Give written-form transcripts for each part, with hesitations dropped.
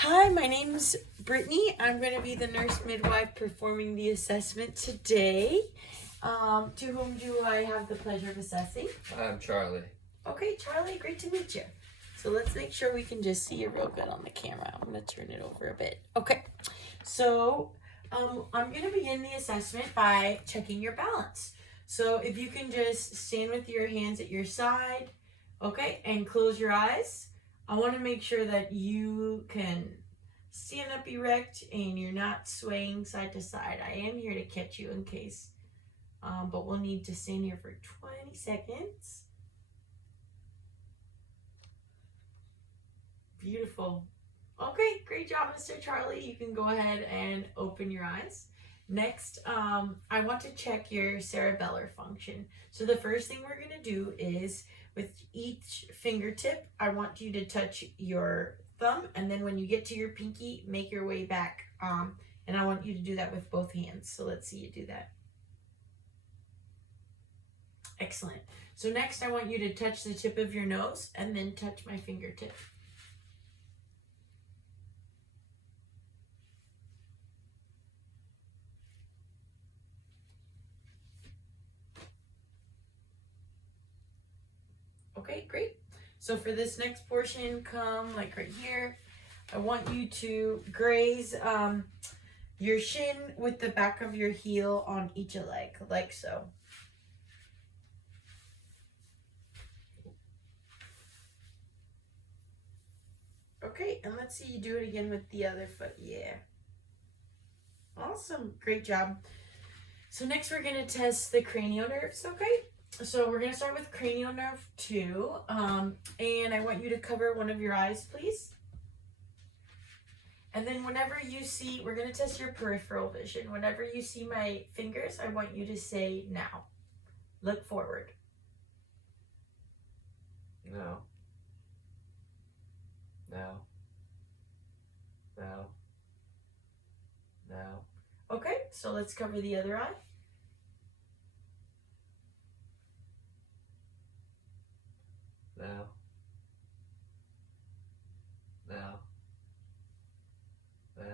Hi, my name's Brittany. I'm going to be the nurse midwife performing the assessment today. To whom do I have the pleasure of assessing? I'm Charlie. Okay, Charlie, great to meet you. So let's make sure we can just see you real good on the camera. I'm going to turn it over a bit. Okay, so I'm going to begin the assessment by checking your balance. So if you can just stand with your hands at your side, okay, and close your eyes. I want to make sure that you can stand up erect and you're not swaying side to side. I am here to catch you in case, but we'll need to stand here for 20 seconds. Beautiful. Okay, great job, Mr. Charlie. You can go ahead and open your eyes. Next, I want to check your cerebellar function. So the first thing we're going to do is with each fingertip, I want you to touch your thumb, and then when you get to your pinky, make your way back. And I want you to do that with both hands. So let's see you do that. Excellent. So next, I want you to touch the tip of your nose and then touch my fingertip. Okay, great. So for this next portion, come like right here. I want you to graze your shin with the back of your heel on each leg, like so. Okay, and let's see you do it again with the other foot. Yeah. Awesome. Great job. So next we're going to test the cranial nerves, okay? So we're going to start with cranial nerve 2. And I want you to cover one of your eyes, please. And then whenever you see, we're going to test your peripheral vision. Whenever you see my fingers, I want you to say now. Look forward. No. No. No. No. Okay, so let's cover the other eye. No. No. No.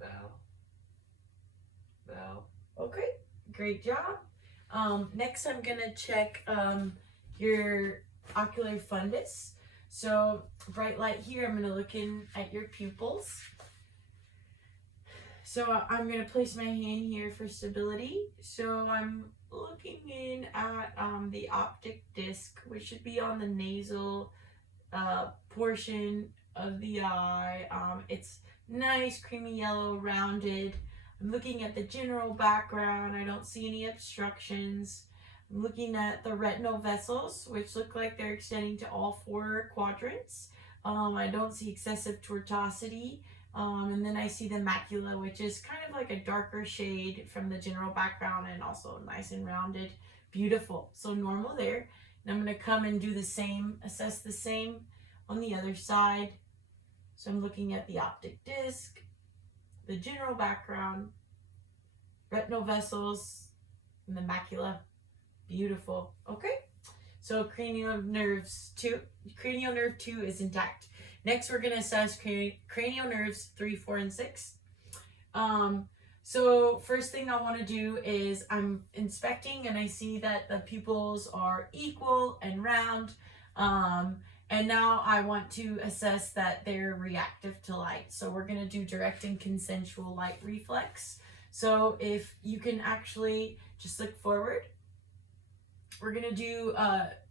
No. No. Okay, great job. Next, I'm going to check your ocular fundus. So bright light here, I'm going to look in at your pupils. So I'm going to place my hand here for stability. So I'm looking in at the optic disc, which should be on the nasal portion of the eye. It's nice, creamy yellow, rounded. I'm looking at the general background. I don't see any obstructions. I'm looking at the retinal vessels, which look like they're extending to all 4 quadrants. I don't see excessive tortuosity. And then I see the macula, which is kind of like a darker shade from the general background and also nice and rounded. Beautiful. So normal there. And I'm going to come and do the same, assess the same on the other side. So I'm looking at the optic disc, the general background, retinal vessels, and the macula. Beautiful. Okay. So cranial nerve 2 is intact. Next, we're going to assess cranial nerves 3, 4, and 6. So first thing I want to do is I'm inspecting and I see that the pupils are equal and round. And now I want to assess that they're reactive to light. So we're going to do direct and consensual light reflex. So if you can actually just look forward, we're going to do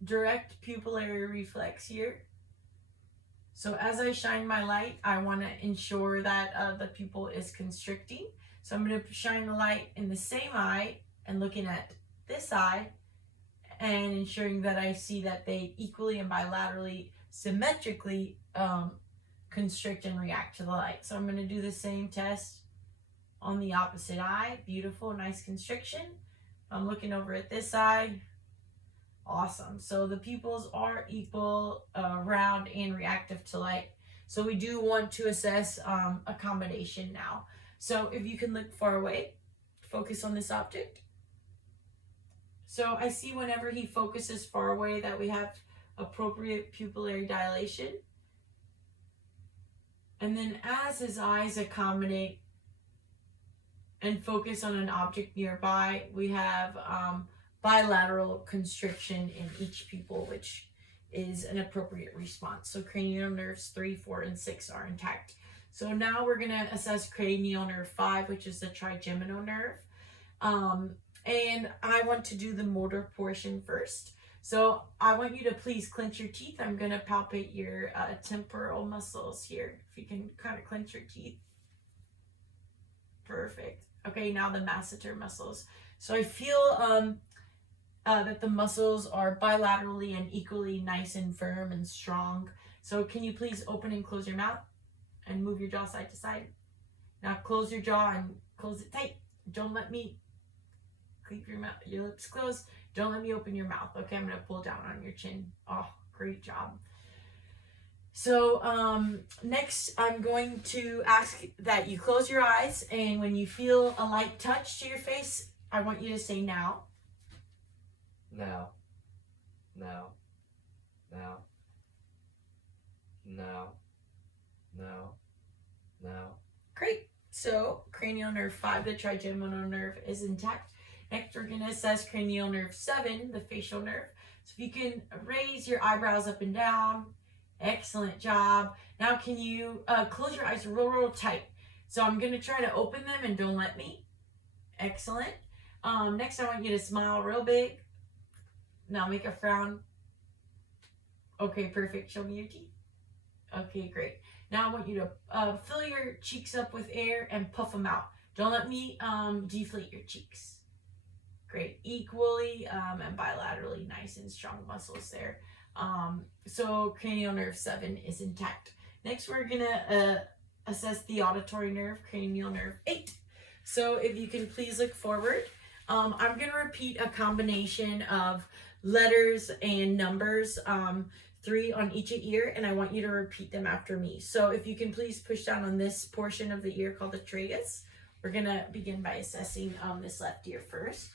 direct pupillary reflex here. So as I shine my light, I want to ensure that the pupil is constricting. So I'm going to shine the light in the same eye and looking at this eye and ensuring that I see that they equally and bilaterally, symmetrically constrict and react to the light. So I'm going to do the same test on the opposite eye. Beautiful, nice constriction. I'm looking over at this eye. Awesome. So the pupils are equal, round, and reactive to light. So we do want to assess accommodation now. So if you can look far away, focus on this object. So I see whenever he focuses far away that we have appropriate pupillary dilation. And then as his eyes accommodate and focus on an object nearby, we have bilateral constriction in each pupil, which is an appropriate response. So cranial nerves 3, 4, and 6 are intact. So now we're going to assess cranial nerve 5, which is the trigeminal nerve. And I want to do the motor portion first. So I want you to please clench your teeth. I'm going to palpate your temporal muscles here. If you can kind of clench your teeth. Perfect. Okay, now the masseter muscles. So I feel that the muscles are bilaterally and equally nice and firm and strong. So can you please open and close your mouth and move your jaw side to side? Now close your jaw and close it tight. Don't let me keep your mouth, your lips closed. Don't let me open your mouth. Okay, I'm gonna pull down on your chin. Oh, great job. So next I'm going to ask that you close your eyes, and when you feel a light touch to your face, I want you to say now. Now. Now. Now. Now. Now. Now. Great. So cranial nerve 5, the trigeminal nerve, is intact. Next, we're going to assess cranial nerve 7, the facial nerve. So if you can raise your eyebrows up and down. Excellent job. Now can you close your eyes real tight? So I'm going to try to open them and don't let me. Excellent. Next, I want you to smile real big. Now make a frown. Okay, perfect. Show me your teeth. Okay, great. Now I want you to fill your cheeks up with air and puff them out. Don't let me deflate your cheeks. Great. Equally and bilaterally nice and strong muscles there. So cranial nerve 7 is intact. Next, we're going to assess the auditory nerve, cranial nerve 8. So if you can please look forward. I'm going to repeat a combination of letters and numbers, 3 on each ear, and I want you to repeat them after me. So if you can please push down on this portion of the ear called the tragus. We're going to begin by assessing this left ear first.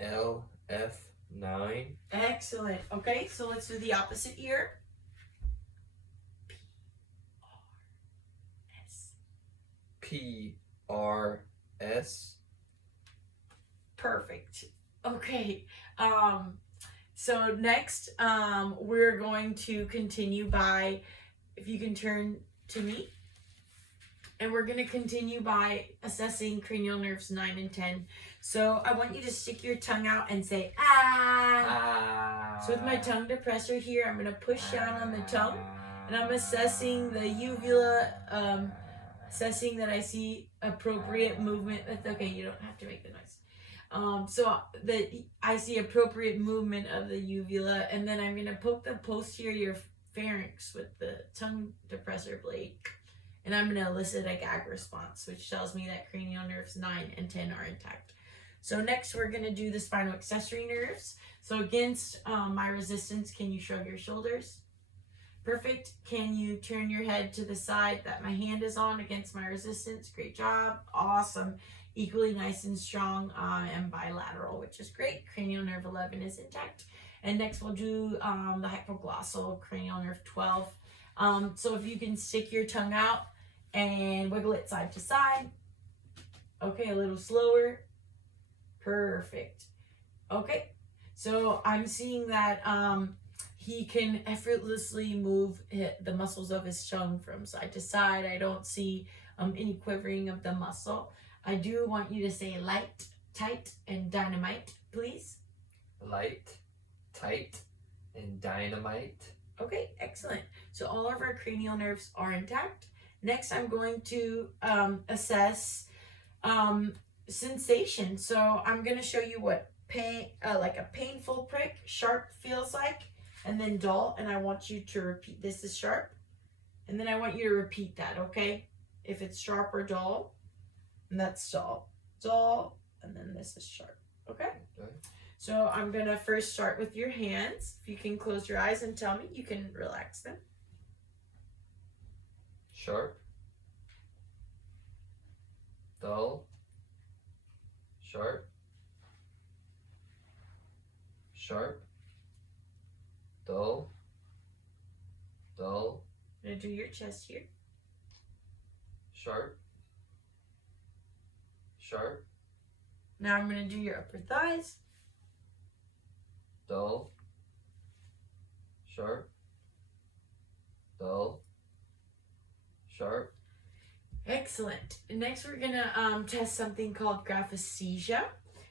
LF9. Excellent. Okay, so let's do the opposite ear. PRS. Perfect. Okay. So next, we're going to continue by, if you can turn to me, and we're going to continue by assessing cranial nerves 9 and 10. So I want you to stick your tongue out and say, ah. So with my tongue depressor here, I'm going to push down on the tongue, and I'm assessing the uvula, assessing that I see appropriate movement. That's okay, you don't have to make the noise. So that I see appropriate movement of the uvula, and then I'm going to poke the posterior pharynx with the tongue depressor blade, and I'm going to elicit a gag response, which tells me that cranial nerves 9 and 10 are intact. So next we're going to do the spinal accessory nerves. So against my resistance, can you shrug your shoulders? Perfect. Can you turn your head to the side that my hand is on against my resistance? Great job. Awesome. Equally nice and strong and bilateral, which is great. Cranial nerve 11 is intact. And next we'll do the hypoglossal cranial nerve 12. So if you can stick your tongue out and wiggle it side to side. Okay, a little slower. Perfect. Okay, so I'm seeing that he can effortlessly move the muscles of his tongue from side to side. I don't see any quivering of the muscle. I do want you to say light, tight, and dynamite, please. Light, tight, and dynamite. Okay, excellent. So all of our cranial nerves are intact. Next, I'm going to assess sensation. So I'm going to show you what pain, like a painful prick, sharp feels like, and then dull. And I want you to repeat. This is sharp, and then I want you to repeat that. Okay, if it's sharp or dull, and that's dull, dull, and then this is sharp. Okay. So I'm going to first start with your hands. If you can close your eyes and tell me, you can relax them. Sharp, dull, sharp, sharp, dull, dull, I'm going to do your chest here. sharp, sharp, Now I'm going to do your upper thighs. dull, sharp, dull, sharp, Excellent. Next, we're going to test something called graphesthesia.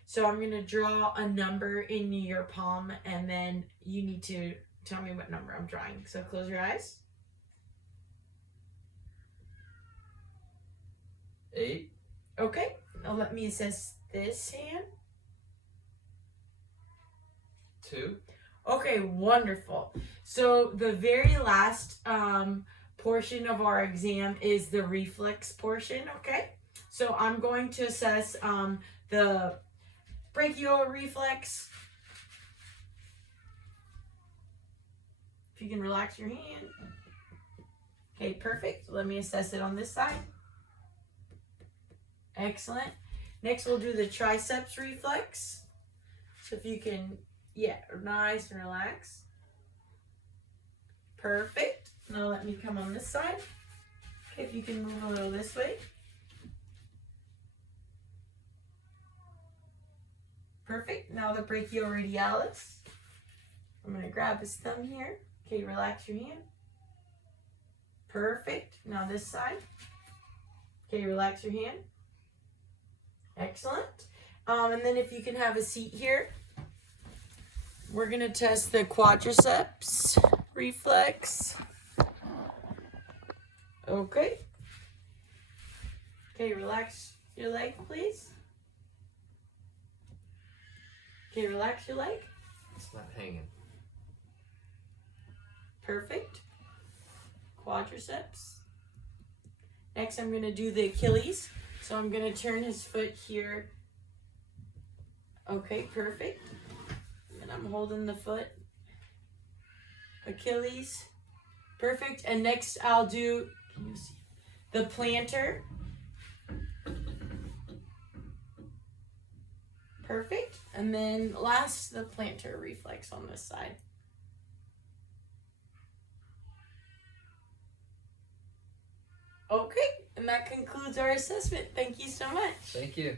So I'm going to draw a number in your palm, and then you need to tell me what number I'm drawing. So close your eyes. 8, Okay. Now let me assess this hand. 2, Okay, wonderful. So the very last portion of our exam is the reflex portion, okay? So I'm going to assess the brachial reflex. If you can relax your hand. Okay, perfect. Let me assess it on this side. Excellent. Next, we'll do the triceps reflex. So if you can, yeah, nice and relax. Perfect. Now let me come on this side. Okay, if you can move a little this way. Perfect. Now the brachioradialis. I'm going to grab his thumb here. Okay, relax your hand. Perfect. Now this side. Okay, relax your hand. Excellent. And then if you can have a seat here, we're going to test the quadriceps reflex. Okay. Okay, relax your leg, please. Okay, relax your leg. it's not hanging. Perfect. Quadriceps. Next, I'm going to do the Achilles. So I'm going to turn his foot here. Okay, perfect. And I'm holding the foot. Achilles. Perfect. And next, I'll do the plantar. Perfect. And then last, the plantar reflex on this side. Okay, and that concludes our assessment. Thank you so much. Thank you.